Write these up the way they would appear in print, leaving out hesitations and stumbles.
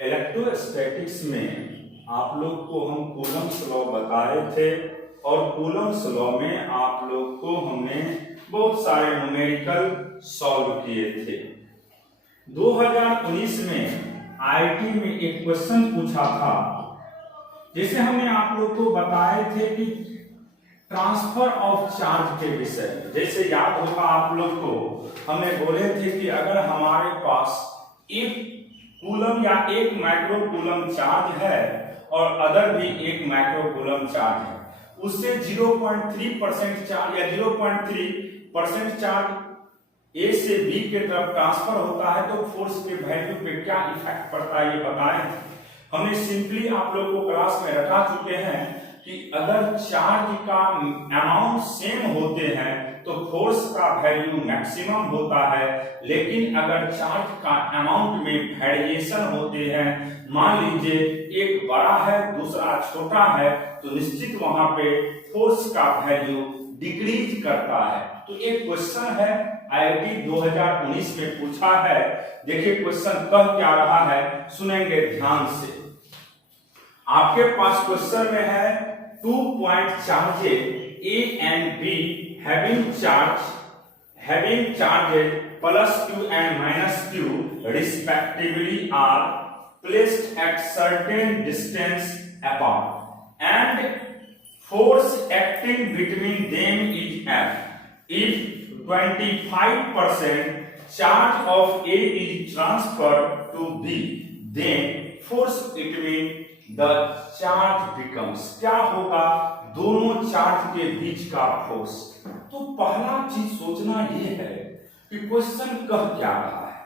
Electrostatics में आप लोग को हम कूलम्ब्स लॉ बताए थे और कूलम्ब्स लॉ में आप लोग को हमने बहुत सारे न्यूमेरिकल सॉल्व किए थे। 2019 में आईआईटी में एक क्वेश्चन पूछा था, जैसे हमने आप लोग को बताए थे कि ट्रांसफर ऑफ चार्ज के विषय में। जैसे याद होगा आप लोग को, हमने बोले थे कि अगर हमारे पास एक कूलम या एक माइक्रो कूलम चार्ज है और अदर भी एक माइक्रो कूलम चार्ज है, उससे 0.3% चार्ज या 0.3% चार्ज ए से बी के तरफ ट्रांसफर होता है तो फोर्स के वैल्यू पे क्या इफेक्ट पड़ता है ये बताएं। हमने सिंपली आप लोग को क्लास में रखा चुके हैं कि अगर चार्ज का अमाउंट सेम होते हैं तो फोर्स का वैल्यू मैक्सिमम होता है, लेकिन अगर चार्ज का अमाउंट में वेरिएशन होते हैं, मान लीजिए एक बड़ा है दूसरा छोटा है, तो निश्चित वहां पे फोर्स का वैल्यू डिक्रीज करता है। तो एक क्वेश्चन है आईआईटी 2019 में पूछा है। देखिए क्वेश्चन कह क्या रहा है, सुनेंगे ध्यान से। आपके पास क्वेश्चन में है 2 point charges A and B having charges plus Q and minus Q respectively are placed at certain distance apart and force acting between them is F. If 25% charge of A is transferred to B, then force between the charge becomes, क्या होगा, दोनों charge के बीच का force. तो पहला चीज सोचना ये है कि क्वेश्चन कह क्या रहा है।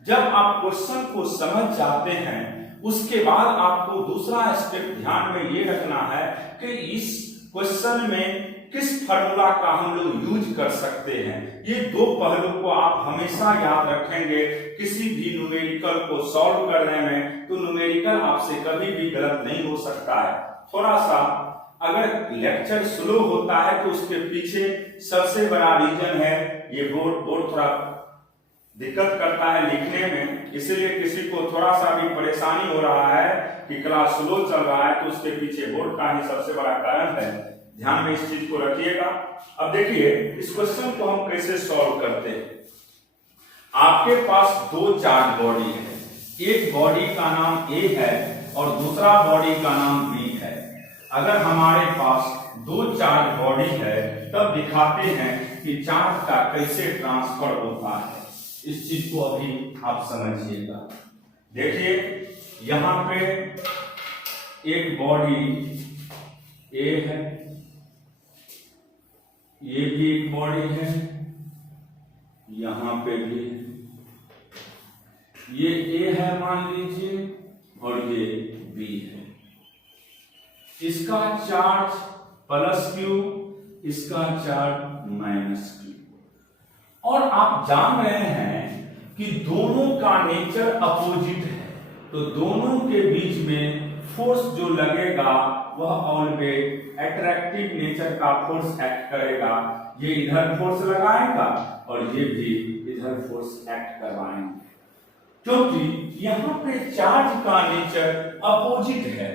जब आप क्वेश्चन को समझ जाते हैं उसके बाद आपको दूसरा स्टेप ध्यान में ये रखना है कि इस क्वेश्चन में किस फार्मूला का हम लोग यूज कर सकते हैं। ये दो पहलू को आप हमेशा याद रखेंगे किसी भी न्यूमेरिकल को सॉल्व करने में। तो न्यूमेरिकल आपसे कभी भी गलत नहीं हो सकता है। थोड़ा सा अगर लेक्चर स्लो होता है तो उसके पीछे सबसे बड़ा रीजन है ये बोर्ड थोड़ा दिक्कत करता है लिखने में, इसलिए किसी को थोड़ा सा भी परेशानी हो रहा है कि क्लास स्लो चल रहा है तो उसके पीछे बोर्ड का ही सबसे बड़ा कारण है। ध्यान में इस चीज को रखिएगा। अब देखिए इस क्वेश्चन को हम कैसे सॉल्व करते हैं। आपके पास दो चार्ज बॉडी है, एक बॉडी का नाम A है और दूसरा बॉडी का नाम B है। अगर हमारे पास दो चार्ज बॉडी है तब दिखाते हैं कि चार्ज का कैसे ट्रांसफर होता है। इस चीज को अभी आप समझिएगा। देखिए यहां पे एक बॉडी A है, ये भी एक बॉडी है, यहां पे भी है, ये A है मान लीजिए और ये B है। इसका चार्ज प्लस Q, इसका चार्ज माइनस Q। और आप जान रहे हैं कि दोनों का नेचर अपोजिट है, तो दोनों के बीच में फोर्स जो लगेगा वह ऑलवेज अट्रैक्टिव नेचर का फोर्स एक्ट करेगा। ये इधर फोर्स लगाएगा और ये भी इधर फोर्स एक्ट करवाएंगे, क्योंकि यहाँ पे चार्ज का नेचर अपोजिट है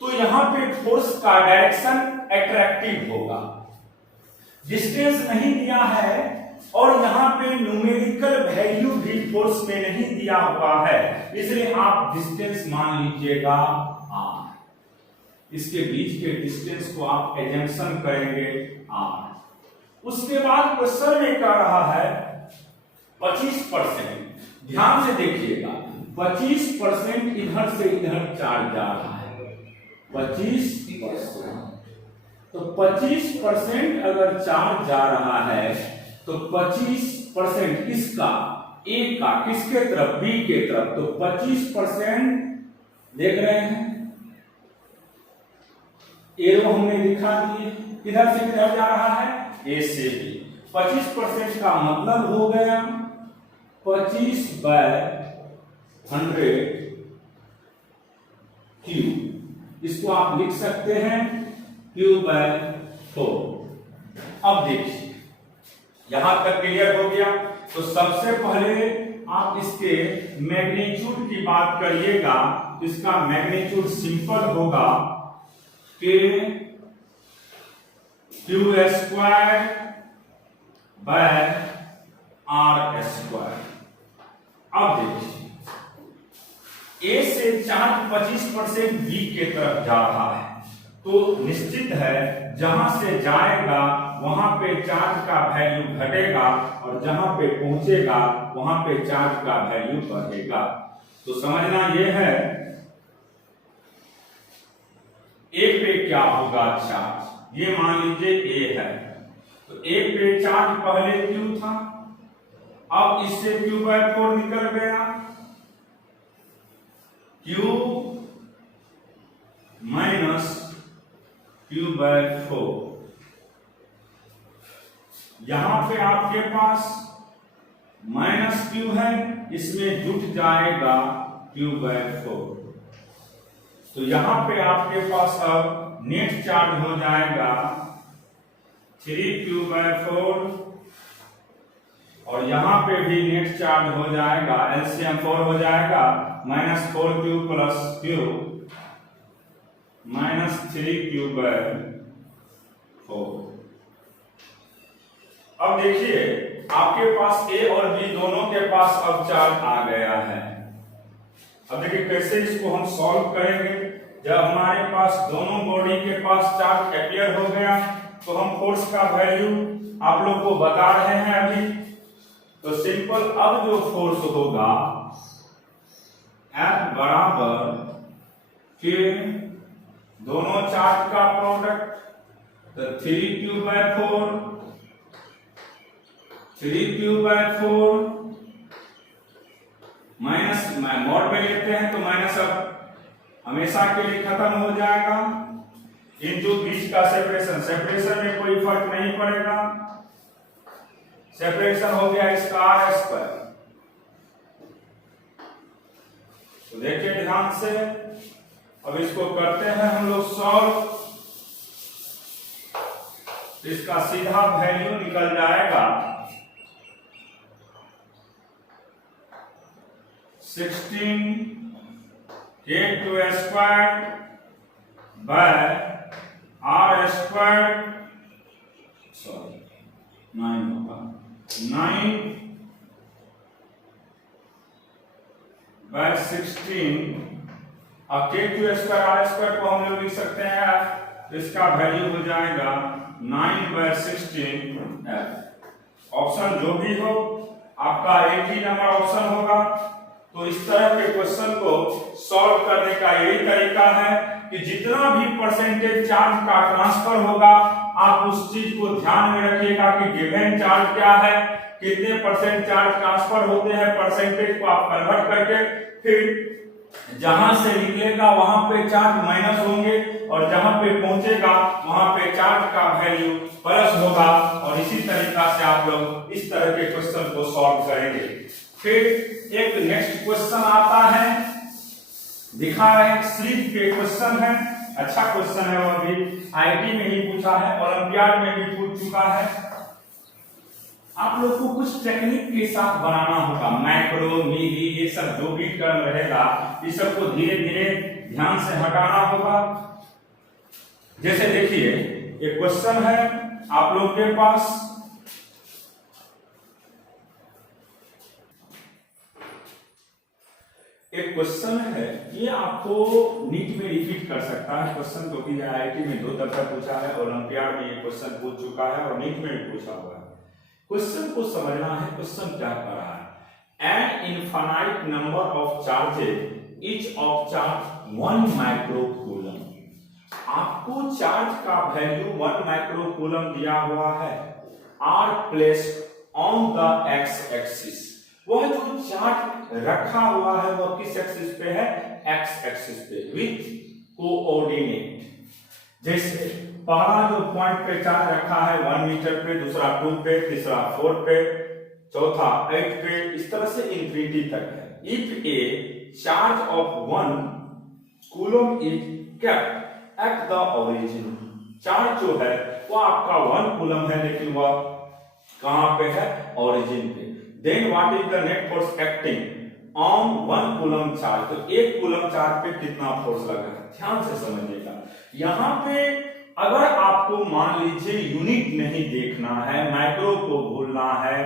तो यहाँ पे फोर्स का डायरेक्शन अट्रैक्टिव होगा। डिस्टेंस नहीं दिया है और यहाँ पे न्यूमेरिकल वैल्यू भी फोर्स में नहीं दिया हुआ है, इसलिए आप डिस्टेंस मान लीजिएगा r। इसके बीच के डिस्टेंस को आप एजम्पशन करेंगे r। उसके बाद क्वेश्चन में कह रहा है 25%। ध्यान से देखिएगा 25% इधर से इधर चार्ज जा रहा है, 25%। तो 25% अगर चार्ज जा रहा है तो 25% किसका, A का, किसके तरफ, B के तरफ। तो 25% देख रहे हैं, एरो हमने दिखा दिए, किधर से किधर जा रहा है, A से B। 25% का मतलब हो गया 25/100 Q। इसको आप लिख सकते हैं Q/4। अब देखिए यहां तक क्लियर हो गया। तो सबसे पहले आप इसके मैग्नीट्यूड की बात करिएगा तो इसका मैग्नीट्यूड सिंपल होगा k q square by r square. अब देखिए ए से चार्ज 25% बी के तरफ जा रहा है, तो निश्चित है जहां से जाएगा वहां पे चार्ज का वैल्यू घटेगा और जहां पे पहुंचेगा वहां पे चार्ज का वैल्यू बढ़ेगा। तो समझना यह है ए पे क्या होगा चार्ज, ये मान लीजिए ए है, तो ए पे चार्ज पहले क्यू था, अब इससे क्यू बाय 4 निकल गया, क्यू माइनस क्यू बाय 4। यहां पे आपके पास माइनस क्यू है, इसमें जुट जाएगा क्यू बाय 4, तो यहां पे आपके पास अब नेट चार्ज हो जाएगा 3 बाय 4 और यहां पे भी नेट चार्ज हो जाएगा, एलसीएम 4 हो जाएगा, -4q plus q -3q bye 4। अब देखिए आपके पास ए और बी दोनों के पास अब चार्ज आ गया है। अब देखिए कैसे इसको हम सॉल्व करेंगे। जब हमारे पास दोनों बॉडी के पास चार्ज अपीयर हो गया तो हम फोर्स का वैल्यू आप लोग को बता रहे हैं अभी। तो सिंपल अब जो फोर्स होगा F बराबर फिर दोनों चार्ज का प्रोडक्ट, तो 3q बाय 4 माइनस मॉड में लेते हैं तो माइनस अब हमेशा के लिए खत्म हो जाएगा, इनटू बीच का सेपरेशन में कोई फर्क नहीं पड़ेगा, सेपरेशन हो गया इसका आर स्क्वायर। तो देखिए ध्यान से, अब इसको करते हैं हम लोग सॉल्व, इसका सीधा वैल्यू निकल जाएगा 16k2 square by r square, sorry 9 होगा, 9 बाय 16, अब k2 स्क्वायर आर स्क्वायर को हम लोग लिख सकते हैं f, इसका वैल्यू हो जाएगा 9 बाय 16 f। ऑप्शन जो भी हो आपका एक ही नंबर ऑप्शन होगा। तो इस तरह के क्वेश्चन को सॉल्व करने का यही तरीका है कि जितना भी परसेंटेज चार्ज का ट्रांसफर होगा आप उस चीज को ध्यान में रखिएगा कि गिवन चार्ज क्या है, कितने परसेंट चार्ज ट्रांसफर होते हैं, परसेंटेज को आप कन्वर्ट करके फिर जहां से निकलेगा वहां पे चार्ज माइनस होंगे और जहां पे पहुंचेगा वहां पे चार्ज का वैल्यू प्लस होगा। और इसी तरीका से आप लोग इस तरह के क्वेश्चन को सॉल्व करेंगे। फिर एक नेक्स्ट क्वेश्चन आता है, दिखा रहे हैं स्लिप के क्वेश्चन है, अच्छा क्वेश्चन है, वो भी आईटी में ही पूछा है, ओलंपियाड में भी पूछ चुका है। आप लोग को कुछ टेक्निक के साथ बनाना होगा, मैक्रो मिली ये सब जो भी टर्म रहेगा ये सब को धीरे धीरे ध्यान से हटाना होगा। जैसे देखिए एक क्वेश्चन है आप लोग के पास, एक क्वेश्चन है, ये आपको नीट में रिपीट कर सकता है क्वेश्चन, क्योंकि आईआईटी में 2 दफा पूछा है, ओलंपियाड में ये क्वेश्चन पूछ चुका है और नीट में भी पूछा हुआ है। क्वेश्चन को समझना है, क्वेश्चन क्या कर रहा है। An infinite number of charges each of charge 1 microcoulomb. आपको चार्ज का वैल्यू 1 माइक्रोकूलम दिया हुआ है, are placed on the x axis. वह जो चार्ज रखा हुआ है वह किस एक्सिस पे है, एक्स एक्सिस पे, विथ कोऑर्डिनेट। जैसे पहला जो पॉइंट पे चार्ज रखा है 1 मीटर पे, दूसरा 2 पे, तीसरा 4 पे, चौथा 8 पे, इस तरह से इंफिनिटी तक है। If A charge of 1 coulomb is kept at the origin, charge जो है वो आपका 1 कूलम है लेकिन वह कहां पे है, ओरिजिन पे। Then what is the net force acting on 1 coulomb charge. तो 1 कूलम चार्ज पे कितना फोर्स लगा है, ध्यान से समझिएगा। यहाँ पे अगर आपको मान लीजिए यूनिट नहीं देखना है, माइक्रो को भूलना है,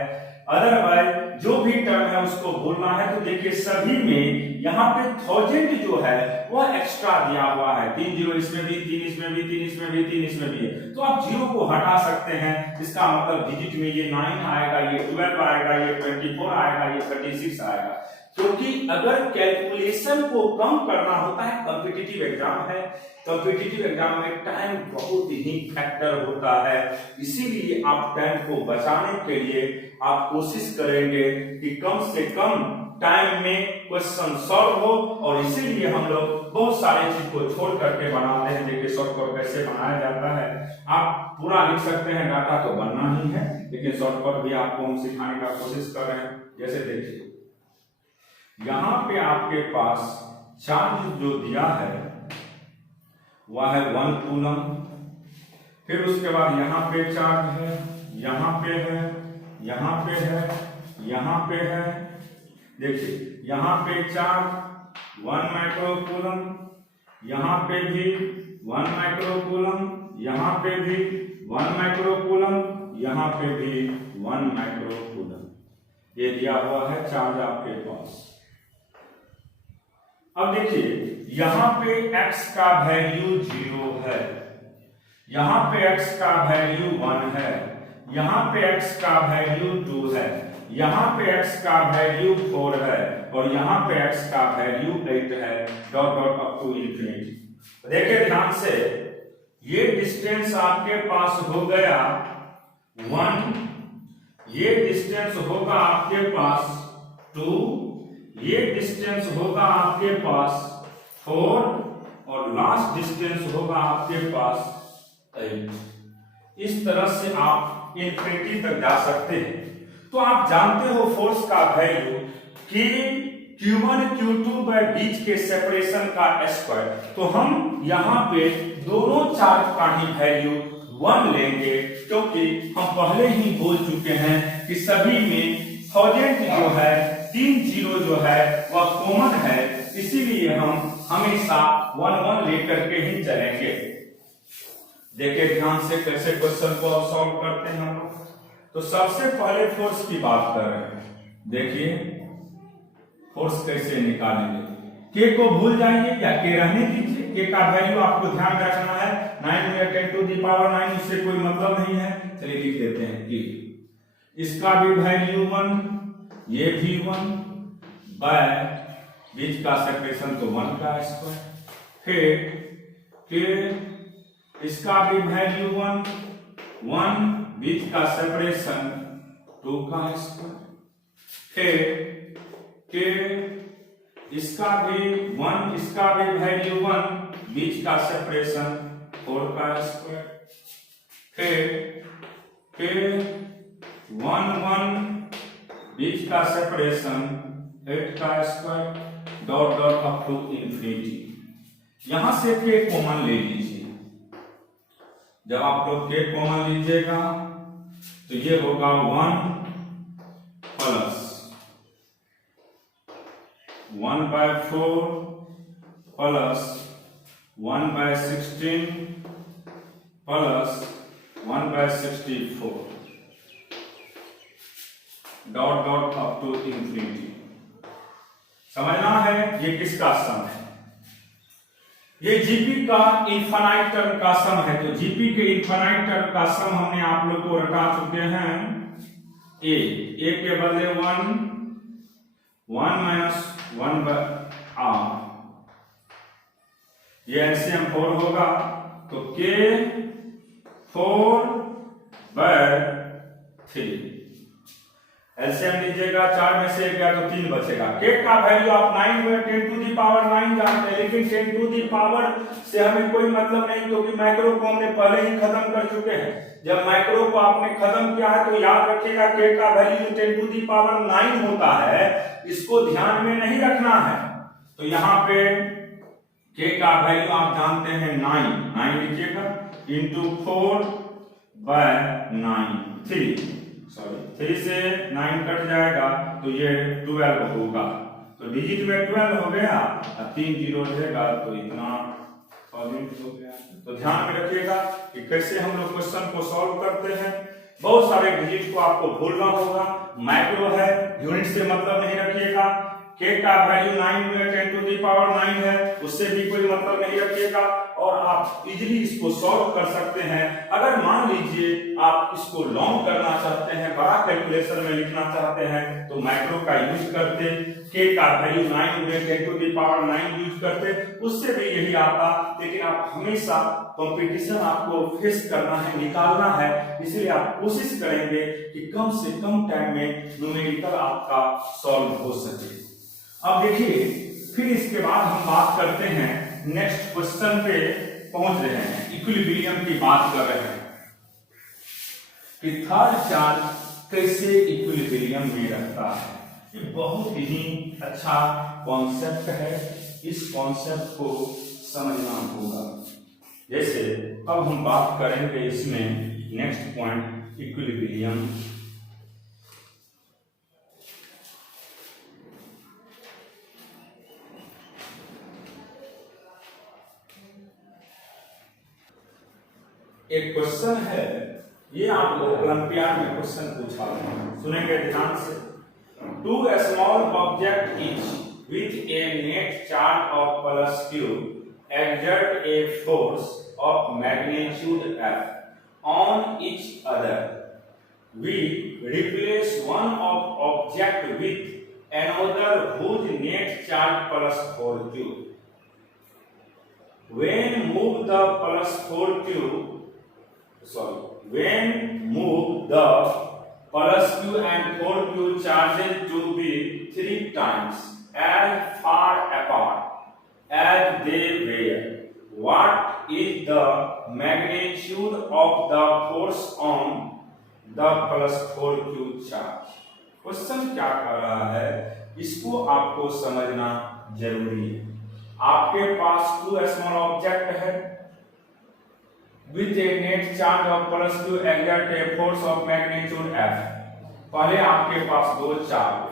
अदरवाइज जो भी टर्म है उसको भूलना है, तो देखिए सभी में यहाँ पे 1000 जो है वह एक्स्ट्रा दिया हुआ है। 3 जीरो इसमें भी, 3 इसमें भी, 3 इसमें भी, 3 इसमें भी है, तो आप जीरो को हटा सकते हैं। इसका मतलब डिजिट में ये 9 आएगा, ये 12 आएगा, ये 24 आएगा, ये 36 आएगा। क्योंकि अगर कैलकुलेशन को कम करना होता है, कॉम्पिटिटिव एग्जाम है, कॉम्पिटिटिव एग्जाम में टाइम बहुत ही फैक्टर होता है, इसीलिए आप टाइम को बचाने के लिए आप कोशिश करेंगे कि कम से कम टाइम में क्वेश्चन सॉल्व हो, और इसीलिए हम लोग बहुत सारे चीज को छोड़ करके बनाते हैं। देखिए शॉर्टकट कैसे बनाया जाता है, आप पूरा लिख सकते हैं, डाटा तो बनना ही है, लेकिन शॉर्टकट भी आपको हम सिखाने का कोशिश कर रहे हैं। जैसे देखिए यहाँ पे आपके पास चार्ज जो दिया है वह है 1 कूलम, फिर उसके बाद यहाँ पे चार्ज है, यहाँ पे है, यहाँ पे है, यहाँ पे है। देखिए यहाँ पे चार्ज 1 माइक्रो कूलम, यहाँ पे भी 1 माइक्रो कूलम, यहाँ पे भी 1 माइक्रो कूलम, यहाँ पे भी 1 माइक्रो कूलम, ये दिया हुआ है चार्ज आपके पास। अब देखिए यहाँ पे x का वैल्यू 0 है, यहाँ पे x का वैल्यू 1 है, यहाँ पे x का वैल्यू 2 है, यहाँ पे x का वैल्यू 4 है, और यहाँ पे x का वैल्यू 8 है, dot dot up to infinity. देखिए ध्यान से, ये डिस्टेंस आपके पास हो गया 1, ये डिस्टेंस होगा आपके पास 2, ये डिस्टेंस होगा आपके पास 4, और लास्ट डिस्टेंस होगा आपके पास 8। इस तरह से आप इंफिनिटी तक जा सकते हैं। तो आप जानते हो फोर्स का वैल्यू कि Q1 Q2 बाय बीच के सेपरेशन का स्क्वायर। तो हम यहाँ पे दोनों चार्ज का ही वैल्यू 1 लेंगे, क्योंकि हम पहले ही बोल चुके हैं कि सभी में 1000 जो है, 3 जीरो जो है वह कॉमन है, इसीलिए हम हमेशा 1 लेकर के ही चलेंगे। देखिए ध्यान से कैसे क्वेश्चन को सॉल्व करते हैं हम लोग। तो सबसे पहले फोर्स की बात कर रहे हैं। देखिए फोर्स कैसे निकालेंगे, के को भूल जाइए या के रहने दीजिए, के का वैल्यू आपको ध्यान रखना है 9 या 10 टू द पावर 9, उससे कोई मतलब नहीं है। चलिए लिख देते हैं कि इसका भी वैल्यू 1, ये भी 1, बाय बीच का सेपरेशन तो 1 का स्क्वायर, फिर के इसका भी वैल्यू 1, बीच का सेपरेशन 2 का स्क्वायर, फिर के इसका भी 1, इसका भी वैल्यू 1, बीच का सेपरेशन 4 का स्क्वायर, फिर 1 1, बीच का सेपरेशन 8 का square, dot dot up to infinity. यहां से के कॉमन ले लीजिए। जब आप लोग के कॉमन लीजिएगा तो ये होगा 1 plus 1/4 plus 1/16 plus 1/64, dot dot up to infinity. समझना है ये किसका सम है, ये जीपी का इनफाइनाइट टर्म का सम है। तो जीपी के इनफाइनाइट टर्म का सम हमने आप लोग को रटा चुके हैं। ए के बदले 1 माइनस 1/r, ये एलसीएम 4 होगा, तो के 4/3। एलसीएम लीजिएगा, 4 में से 1 गया तो 3 बचेगा। के का वैल्यू आप 9 में 10 टू दी पावर 9 जानते हैं, लेकिन 10 टू दी पावर से हमें कोई मतलब नहीं, क्योंकि माइक्रो को हमने पहले ही खत्म कर चुके हैं। जब माइक्रो को आपने खत्म किया है तो याद रखिएगा के का वैल्यू 10 टू दी पावर 9 होता है, इसको ध्यान में नहीं रखना है। तो यहाँ पे के का वैल्यू आप जानते हैं 9 लिखिएगा, इंटू 4/9, 3 सॉरी 3 से 9 कट जाएगा तो ये 12 होगा। तो डिजिट में 12 हो गया और 3 जीरो रहेगा तो इतना 1000 हो गया। तो ध्यान में रखिएगा कि कैसे हम लोग क्वेश्चन को सॉल्व करते हैं। बहुत सारे डिजिट को आपको भूलना होगा। माइक्रो है, यूनिट से मतलब नहीं रखिएगा। के का वैल्यू 9 में 10 टू द पावर 9 है, उससे भी कोई मतलब नहीं रखिएगा और आप इजीली इसको सॉल्व कर सकते हैं। अगर मान लीजिए आप इसको लॉन्ग करना चाहते हैं, बड़ा कैलकुलेशन में लिखना चाहते हैं तो माइक्रो का यूज करते, के का वैल्यू 9 में 10 टू द पावर 9 यूज करते, उससे भी यही आता। लेकिन आप हमेशा कंपटीशन आपको फेस करना है, निकालना है, इसलिए आप कोशिश करेंगे कि कम से कम टाइम में न्यूमेरिकल आपका सॉल्व हो सके। अब देखिए फिर इसके बाद हम बात करते हैं, नेक्स्ट क्वेश्चन पे पहुंच रहे हैं, इक्विलिब्रियम की बात कर रहे हैं कि थर्ड चार्ज कैसे इक्विलिब्रियम में रहता है। ये बहुत ही अच्छा कॉन्सेप्ट है, इस कॉन्सेप्ट को समझना होगा। जैसे अब हम बात करेंगे इसमें नेक्स्ट पॉइंट इक्विलिब्रियम। एक क्वेश्चन है, ये आपको ओलंपियाड में क्वेश्चन पूछा है, सुनेंगे ध्यान से। Two small object each with a net charge of +q exert a force of magnitude f on each other. We replace one of object with another whose net charge +4q. When move the +q and 4q charges to be 3 times as far apart as they were, what is the magnitude of the force on the +4q charge? Question क्या कर रहा है, इसको आपको समझना जरूरी है। आपके पास 2 स्मॉल ऑब्जेक्ट है with a net charge of +q exert a force of magnitude f. पहले आपके पास 2 चार्ज है,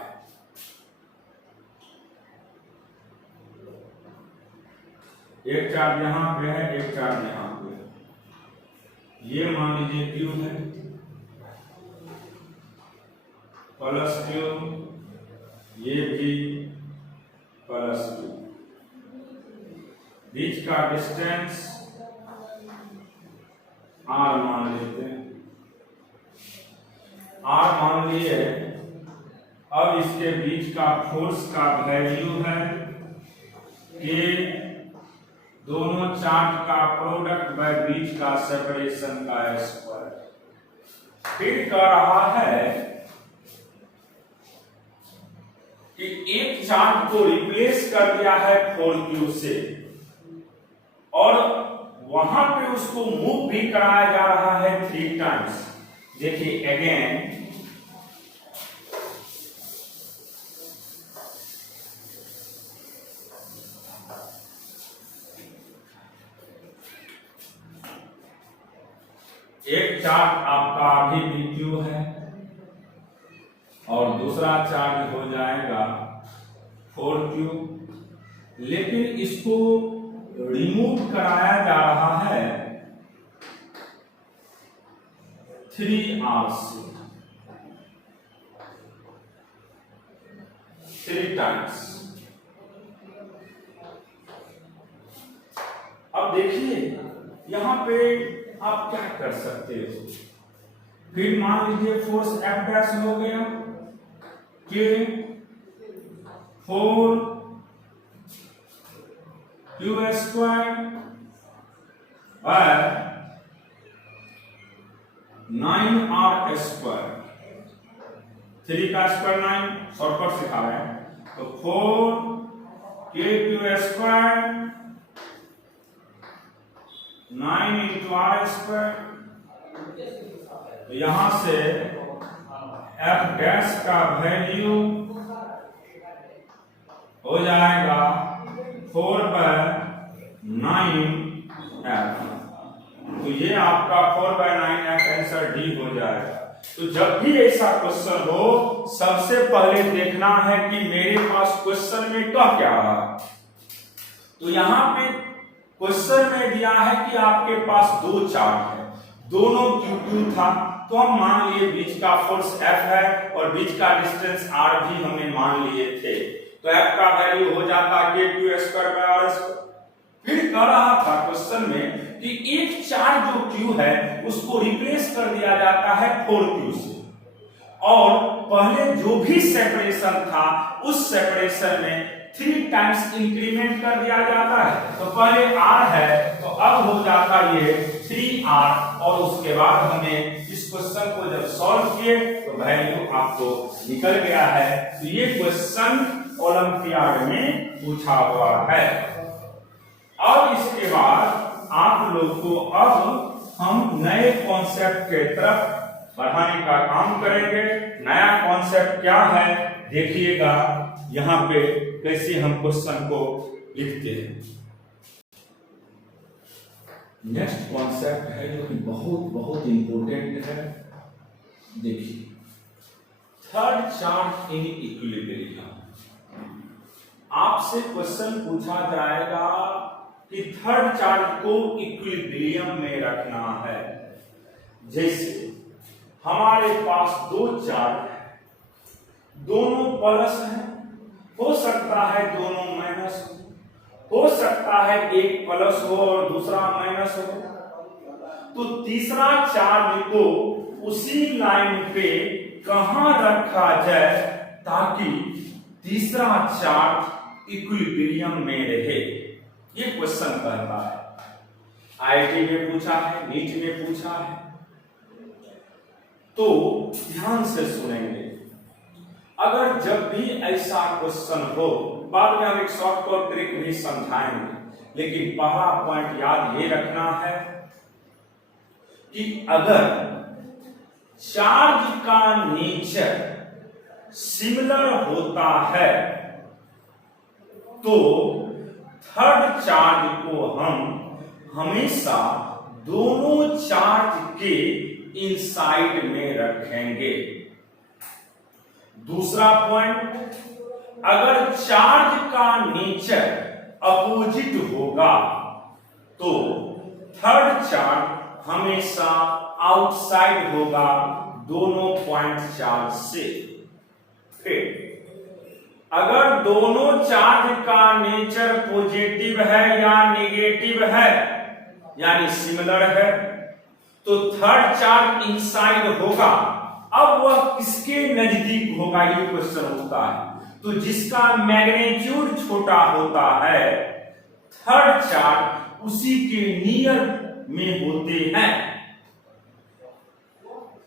एक चार्ज यहां पे है, एक चार्ज यहां पे है। ये मान लीजिए q है, +q, ये भी +q। बीच का डिस्टेंस r मान लेते हैं, r मान लिए। अब इसके बीच का फोर्स का वैल्यू है कि दोनों चार्ज का प्रोडक्ट बाय बीच का सेपरेशन का स्क्वायर। फिर कह रहा है कि एक चार्ज को रिप्लेस कर दिया है 4q से और वहां पे उसको मूव भी कराया जा रहा है 3 टाइम्स। देखिए अगेन एक चार्ज आपका अभी भी q है और दूसरा चार्ज हो जाएगा 4q, लेकिन इसको रिमूव कराया जा रहा है 3r से, 3 टाइम्स। अब देखिए यहां पे आप क्या कर सकते हो। फिर मान लीजिए फोर्स F' हो गया कि 4q² और 9r²। 3 का स्क्वायर 9, शॉर्टकट सिखा रहे हैं, तो 4kq², 9 × r²। तो यहां से F' का वैल्यू हो जाएगा 4/9f। तो ये आपका 4/9f आंसर डी हो जाएगा। तो जब भी ऐसा क्वेश्चन हो सबसे पहले देखना है कि मेरे पास क्वेश्चन में क्या क्या है। तो यहाँ पे क्वेश्चन में दिया है कि आपके पास दो चार्ज है, दोनों QQ था, तो हम मान लिए बीच का फोर्स F है और बीच का डिस्टेंस R भी हमने मान लिए थे। तो F का वैल्यू हो जाता KQ² फिर कह रहा था क्वेश्चन में कि एक चार्ज जो Q है उसको रिप्लेस कर दिया जाता है 4Q से, और पहले जो भी सेपरेशन था उस सेपरेशन में 3 टाइम्स इंक्रीमेंट कर दिया जाता है। तो पहले R है तो अब हो जाता ये 3R, और उसके बाद हमने इस क्वेश्चन को जब सॉल्व किए तो वैल्यू आपको निकल गया है। तो ये क्वेश्चन ओलंपियाड में पूछा हुआ है। अब इसके बाद आप लोग को अब हम नए कॉन्सेप्ट के तरफ बढ़ाने का काम करेंगे। नया कॉन्सेप्ट क्या है देखिएगा यहाँ पे कैसे हम क्वेश्चन को लिखते हैं। नेक्स्ट कॉन्सेप्ट है जो कि बहुत बहुत इंपॉर्टेंट है। देखिए, थर्ड चार्ज इन इक्विलिब्रियम। आपसे क्वेश्चन पूछा जाएगा कि थर्ड चार्ज को इक्विलिब्रियम में रखना है। जैसे हमारे पास दो चार्ज है, दोनों प्लस है, हो सकता है दोनों माइनस हो सकता है एक प्लस हो और दूसरा माइनस हो। तो तीसरा चार्ज को उसी लाइन पे कहां रखा जाए ताकि तीसरा चार्ज इक्विलिब्रियम में रहे, ये क्वेश्चन करता है। आईआईटी में पूछा है, नीट में पूछा है, तो ध्यान से सुनेंगे। अगर जब भी ऐसा क्वेश्चन हो, बाद में हम एक शॉर्टकट ट्रिक भी समझाएंगे, लेकिन पहला पॉइंट याद ये रखना है कि अगर चार्ज का नेचर सिमिलर होता है तो थर्ड चार्ज को हम हमेशा दोनों चार्ज के इनसाइड में रखेंगे। दूसरा पॉइंट, अगर चार्ज का नेचर अपोजिट होगा तो थर्ड चार्ज हमेशा आउटसाइड होगा दोनों पॉइंट चार्ज से। फिर अगर दोनों चार्ज का नेचर पॉजिटिव है या नेगेटिव है यानी सिमिलर है तो थर्ड चार्ज इनसाइड होगा। अब वह किसके नजदीक होगा ये क्वेश्चन होता है। तो जिसका मैग्नीट्यूड छोटा होता है थर्ड चार्ज उसी के नियर में होते हैं।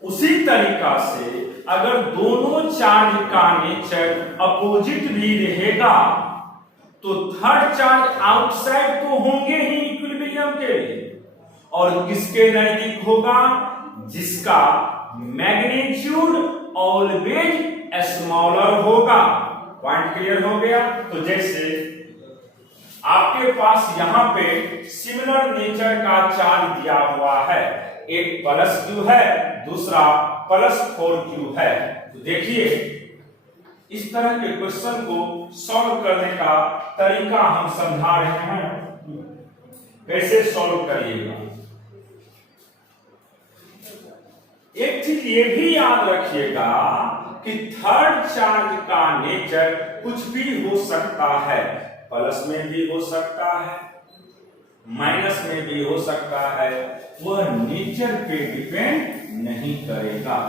उसी तरीका से अगर दोनों चार्ज का नेचर अपोजिट भी रहेगा तो थर्ड चार्ज आउटसाइड तो होंगे ही इक्विलिब्रियम के लिए, और किसके नजदीक होगा, जिसका मैग्नीट्यूड ऑलवेज स्मॉलर होगा। पॉइंट क्लियर हो गया। तो जैसे आपके पास यहां पे सिमिलर नेचर का चार्ज दिया हुआ है, एक प्लस Q है दूसरा प्लस 4Q है। तो देखिए इस तरह के क्वेश्चन को सॉल्व करने का तरीका हम समझा रहे हैं, कैसे सॉल्व करिएगा। एक चीज ये भी याद रखिएगा कि थर्ड चार्ज का नेचर कुछ भी हो सकता है, प्लस में भी हो सकता है, माइनस में भी हो सकता है, वह नेचर पे डिपेंड नहीं करेगा।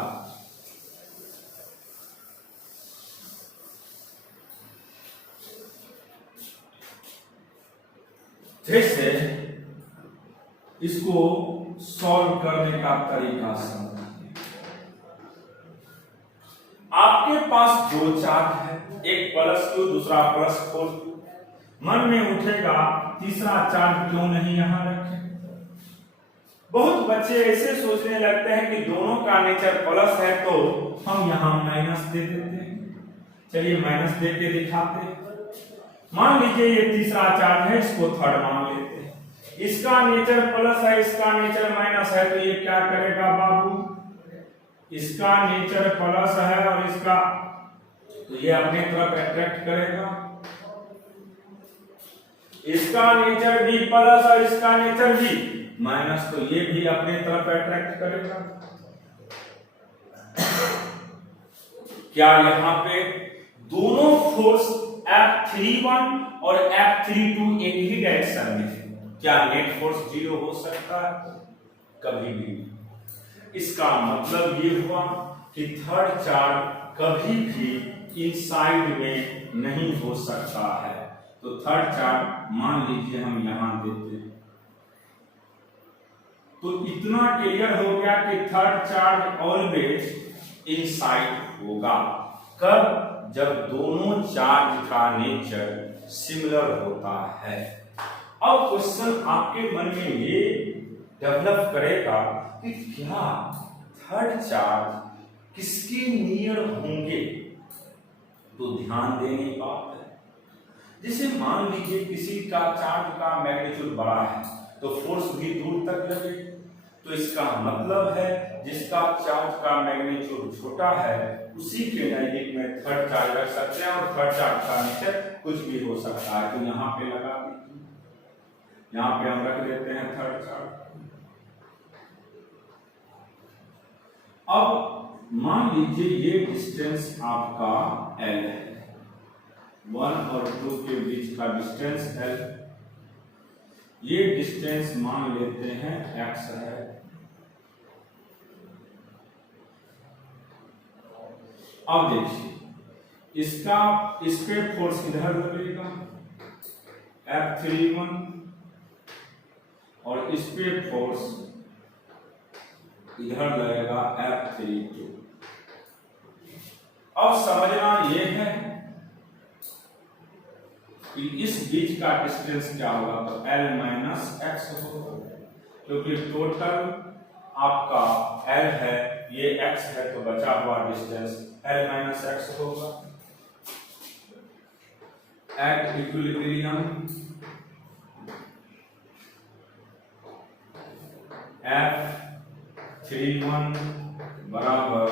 जैसे इसको सॉल्व करने का तरीका समझिए। आपके पास दो चार्ज है, एक प्लस Q दूसरा प्लस 4Q। मन में उठेगा तीसरा चार्ज क्यों नहीं यहां रखे। बहुत बच्चे ऐसे सोचने लगते हैं कि दोनों का नेचर प्लस है तो हम यहां माइनस दे देते हैं। चलिए माइनस दे के दिखाते हैं। मान लीजिए ये तीसरा चार्ज है, इसको थर्ड मान लेते हैं। इसका नेचर प्लस है, इसका नेचर माइनस है, तो ये क्या करेगा बाबू, इसका नेचर प्लस है और इसका, तो ये अपने तरफ अट्रैक्ट करेगा। इसका नेचर भी प्लस और इसका नेचर भी माइनस, तो ये भी अपने तरफ अट्रैक्ट करेगा। क्या यहाँ पे दोनों फोर्स F31 और F32 एक ही डायरेक्शन में है? क्या नेट फोर्स 0 हो सकता है? कभी भी नहीं। इसका मतलब ये हुआ कि थर्ड चार्ज कभी भी इनसाइड में नहीं हो सकता है। तो थर्ड चार्ज मान लीजिए हम यहां देते हैं, तो इतना क्लियर हो गया कि थर्ड चार्ज ऑलवेज इनसाइड होगा। कब? जब दोनों चार्ज का नेचर सिमिलर होता है। अब क्वेश्चन आपके मन में ये डेवलप करेगा कि क्या थर्ड चार्ज किसके नियर होंगे? तो ध्यान देने की बात है, जैसे मान लीजिए किसी का चार्ज का मैग्नीट्यूड बड़ा है तो फोर्स भी दूर तक लगे, तो इसका मतलब है जिसका चार्ज का मैग्नीट्यूड छोटा है उसी के नजदीक में थर्ड चार्ज रख सकते हैं, और थर्ड चार्ज का नेचर कुछ भी हो सकता है। तो यहाँ पे लगा दीजिए, यहाँ पे हम रख देते हैं थर्ड चार्ज। अब मान लीजिए ये डिस्टेंस आपका L है, 1 और 2 के बीच का डिस्टेंस L, ये डिस्टेंस मान लेते हैं x है। अब देखिए इसका, इस पे फोर्स इधर लगेगा F31 और इस पे फोर्स इधर लगेगा F32। अब समझना ये है कि इस बीच का डिस्टेंस क्या होगा, तो L माइनस एक्स होगा, क्योंकि टोटल आपका L है, ये x है, तो बचा हुआ डिस्टेंस L माइनस एक्स होगा। एट इक्विलिब्रियम F31 बराबर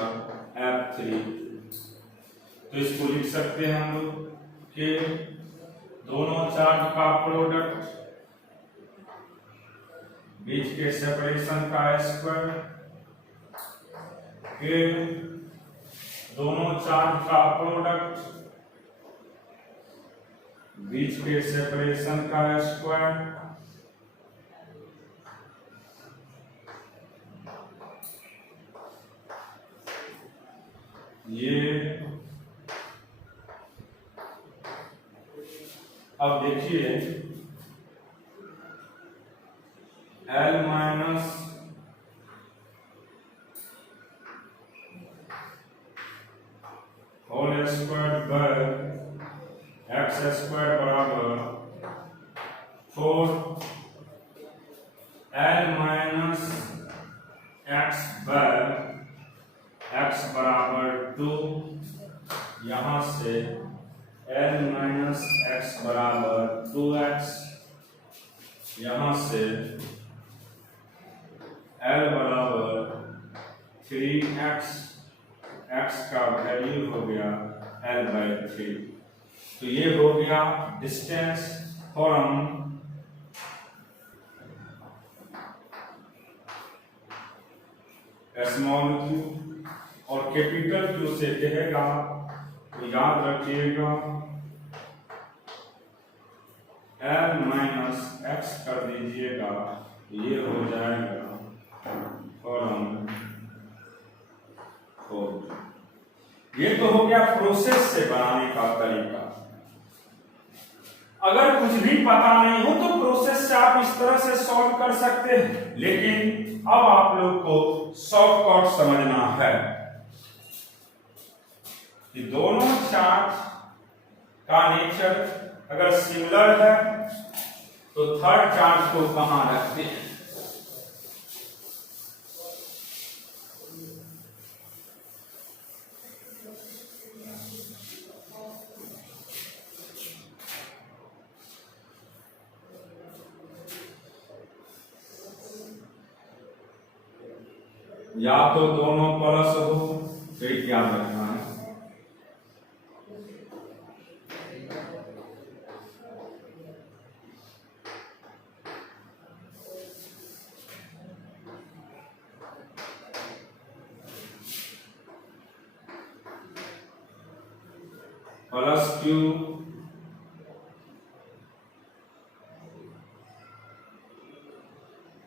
F32, तो इसको लिख सकते हैं हम लोग कि दोनों चार्ज का प्रोडक्ट बीच के सेपरेशन का स्क्वायर के दोनों चार्ज का प्रोडक्ट बीच के सेपरेशन का स्क्वायर ये। अब देखिए L minus whole square by x square बराबर 4 L minus x by x बराबर 2, यहां से L माइनस एक्स बराबर 2x, यहां से L बराबर 3x, x का वैल्यू हो गया L/3। तो ये हो गया डिस्टेंस फ्रॉम स्मॉल q, और कैपिटल Q से कहेगा तो याद रखिएगा L माइनस एक्स कर दीजिएगा, ये हो जाएगा फ्रॉम 4। ये तो हो गया प्रोसेस से बनाने का तरीका। अगर कुछ भी पता नहीं हो तो प्रोसेस से आप इस तरह से सॉल्व कर सकते हैं, लेकिन अब आप लोग को शॉर्टकट समझना है कि दोनों चार्ज का नेचर अगर सिमिलर है तो थर्ड चार्ज को कहां रखते हैं? या तो दोनों प्लस हो, फिर क्या रखना है, प्लस क्यू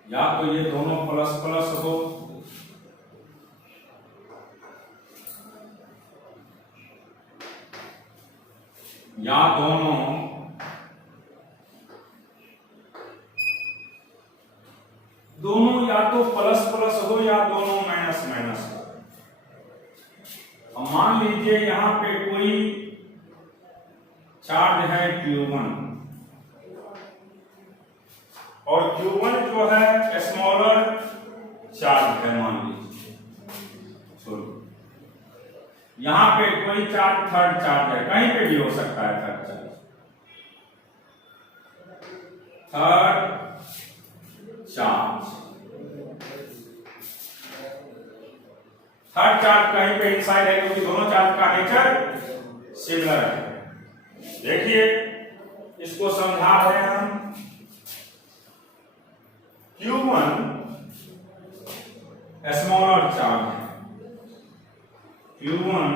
या तो ये दोनों प्लस प्लस हो, या दोनों या तो प्लस प्लस हो या दोनों माइनस माइनस हो। अब मान लीजिए यहां पे कोई चार्ज है Q1 और Q1 जो है स्मॉलर चार्ज है, मान लीजिए यहां पे कोई चार्ज थर्ड चार्ज है, कहीं पे भी हो सकता है थर्ड चार्ज, थर्ड चार्ज कहीं पे इनसाइड है, क्योंकि दोनों चार्ज का नेचर सिमिलर है। देखिए इसको समझा रहे हैं हम। Q1 स्मॉलर चार्ज है, Q1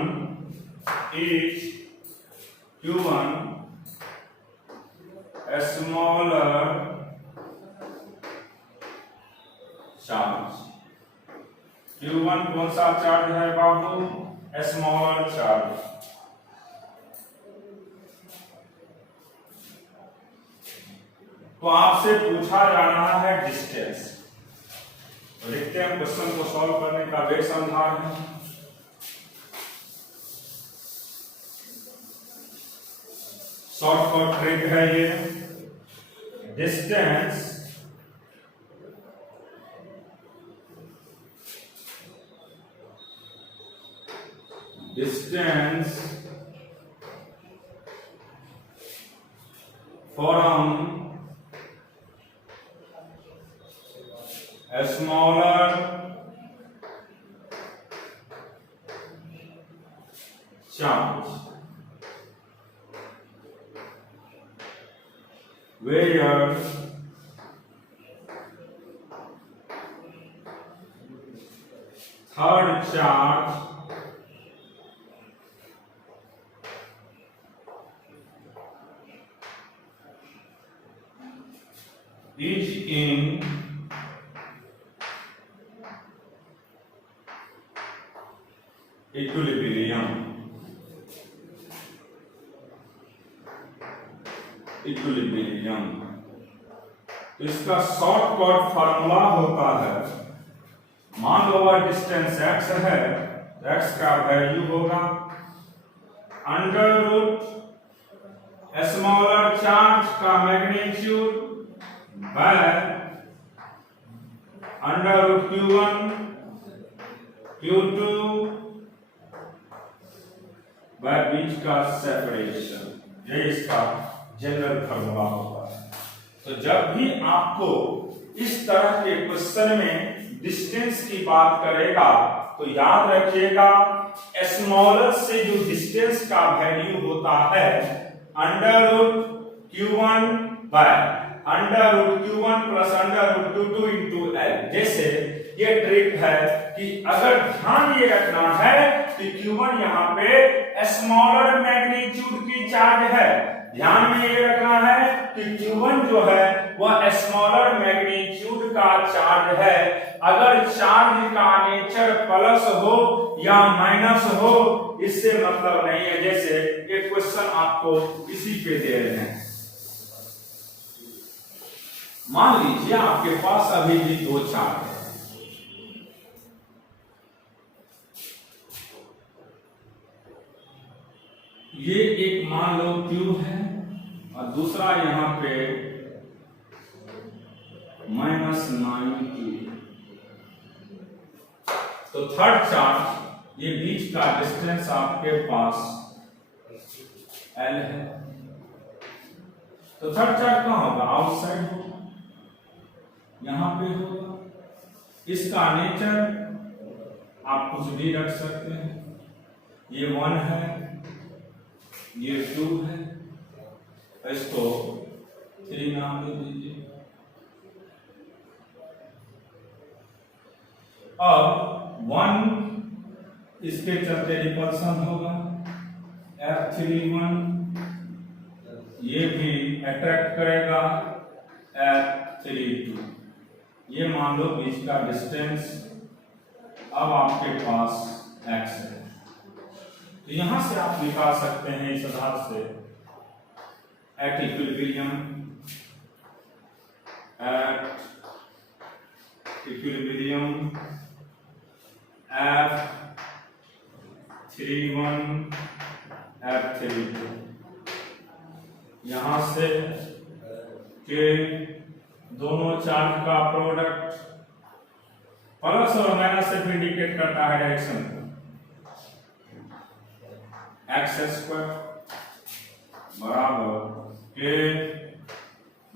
स्मॉलर चार्ज। Q1 कौन सा चार्ज है बाबू? Smaller charge. तो आपसे पूछा जा रहा है डिस्टेंस, तो देखते हैं क्वेश्चन को सॉल्व करने का वे समाधान है। शॉर्टकट ट्रिक है ये। Distance from a smaller charge where third charge is in equilibrium. तो इसका शॉर्टकट फार्मूला होता है, मान लो वह डिस्टेंस x है, x का वैल्यू होगा अंडर रूट स्मॉलर चार्ज का magnitude by under root Q1 Q2 by बीच का सेपरेशन। ये इसका जनरल फार्मूला होता है। तो जब भी आपको इस तरह के क्वेश्चन में डिस्टेंस की बात करेगा तो याद रखिएगा स्मॉलर से जो डिस्टेंस का वैल्यू होता है under root Q1 by under root Q1 plus under root Q2 into L। जैसे ये ट्रिक है कि अगर ध्यान ये रखना है कि Q1 यहाँ पे स्मॉलर मैग्नीट्यूड की चार्ज है, ध्यान में ये रखना है कि Q1 जो है वह स्मॉलर मैग्नीट्यूड का चार्ज है। अगर चार्ज का नेचर प्लस हो या माइनस हो इससे मतलब नहीं है। जैसे एक क्वेश्चन आपको इसी पे दे रहे हैं, मान लीजिए आपके पास अभी भी दो चार्ज है, ये एक मान लो Q है और दूसरा यहां पे -9Q। तो थर्ड चार्ज ये बीच का डिस्टेंस आपके पास L है। तो थर्ड चार्ज कहां होगा? आउटसाइड होगा, यहां पे होगा। इसका नेचर आप कुछ भी रख सकते हैं। ये 1 है, ये 2 है, इसको 3 नाम दे दीजिए। अब 1 इसके चलते रिपल्सन होगा, F31 ये भी अट्रैक्ट करेगा, F32 ये मान लो बीच का डिस्टेंस। अब आपके पास x है, तो यहां से आप निकाल सकते हैं इस आधार से एट इक्विलिब्रियम F31 F32 यहां से के दोनों चार्ज का प्रोडक्ट प्लस और माइनस से इंडिकेट करता है डायरेक्शन को। एक्स स्क्वायर बराबर के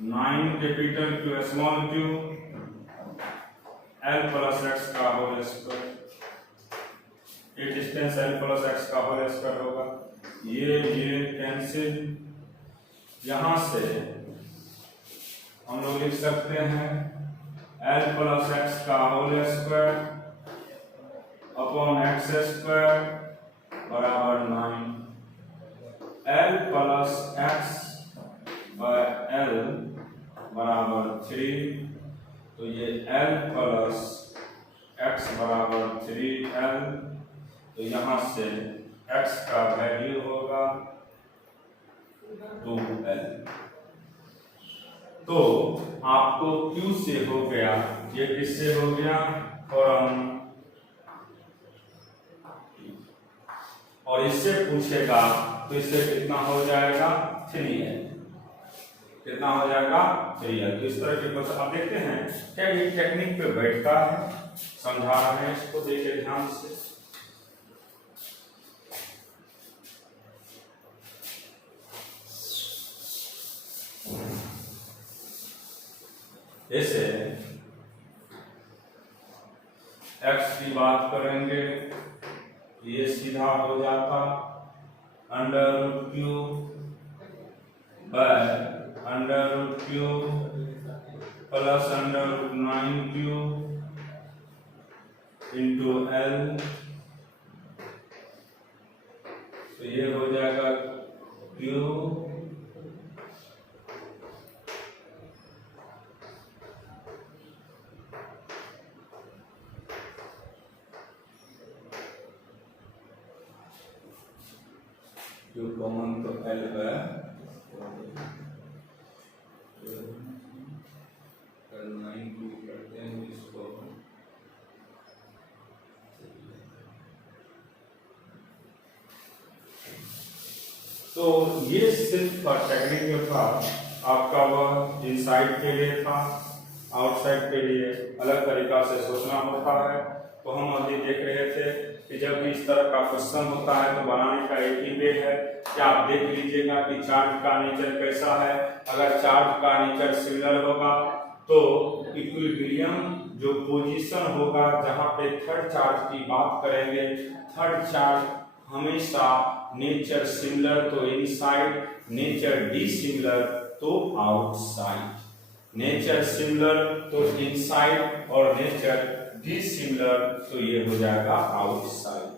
9 capital Q small Q L plus x का होल स्क्वायर। ये डिस्टेंस एल प्लस एक्स का होल स्क्वायर होगा। ये कैंसिल। यहां से हम लोग लिख सकते हैं एल प्लस एक्स का whole square upon x square बराबर 9। L plus x by L बराबर 3, तो ये एल प्लस एक्स बराबर 3l, तो यहां से x का वैल्यू होगा 2l। तो आपको Q से हो गया, ये किससे हो गया फॉर्म, और इससे पूछेगा तो इससे कितना हो जाएगा 3l। कितना हो जाएगा 3l। तो इस तरह के क्वेश्चन आप देखते हैं क्या ये टेक्निक पे बैठता है, समझा रहे हैं, इसको देखिए ध्यान से। जैसे x की बात करेंगे, ये सीधा हो जाता √q by √q plus √9q into l, तो ये हो जाएगा q जो कॉमन तो L है, 9 करते हैं इसको, तो ये सिर्फ टेक्निक था आपका, वह इनसाइड के लिए था, आउटसाइड के लिए अलग तरीका से सोचना होता है। तो हम अभी देख रहे थे कि जब भी इस तरह का क्वेश्चन होता है तो बनाने का एक ही वे है कि आप देख लीजिएगा कि चार्ज का नेचर कैसा है। अगर चार्ज का नेचर सिमिलर होगा तो इक्विलिब्रियम जो पोजीशन होगा जहां पे थर्ड चार्ज की बात करेंगे, थर्ड चार्ज हमेशा नेचर सिमिलर तो इनसाइड, नेचर डिसिमिलर तो आउटसाइड। नेचर सिमिलर तो इनसाइड और नेचर डिसिमिलर तो ये हो जाएगा आउटसाइड।